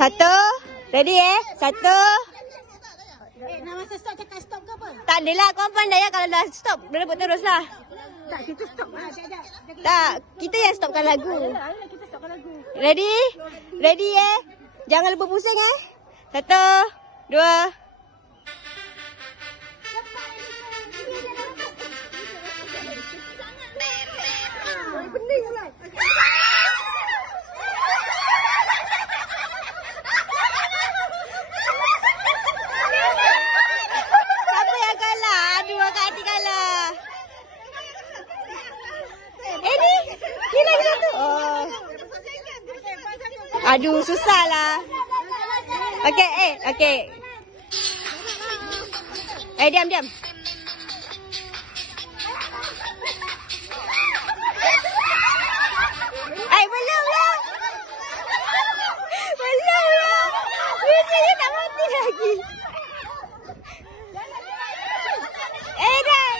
Satu. Ready Satu. Nak masa stop cakap stop ke apa? Tak adalah. Korang pandai kalau dah stop. Dia rebut terus lah. Tak, kita stop. Tak. Kita yang stopkan lagu. Kita stopkan lagu. Ready? Ready Jangan lupa pusing Satu. Dua. Pening lah. Siapa yang kalah? Aduh, Kak Ati kalah. Ni lagi satu. Oh. Aduh, susah lah. Okey, okey. Diam. Belum lah. Belum lah. Biasanya tak mati lagi. Dah.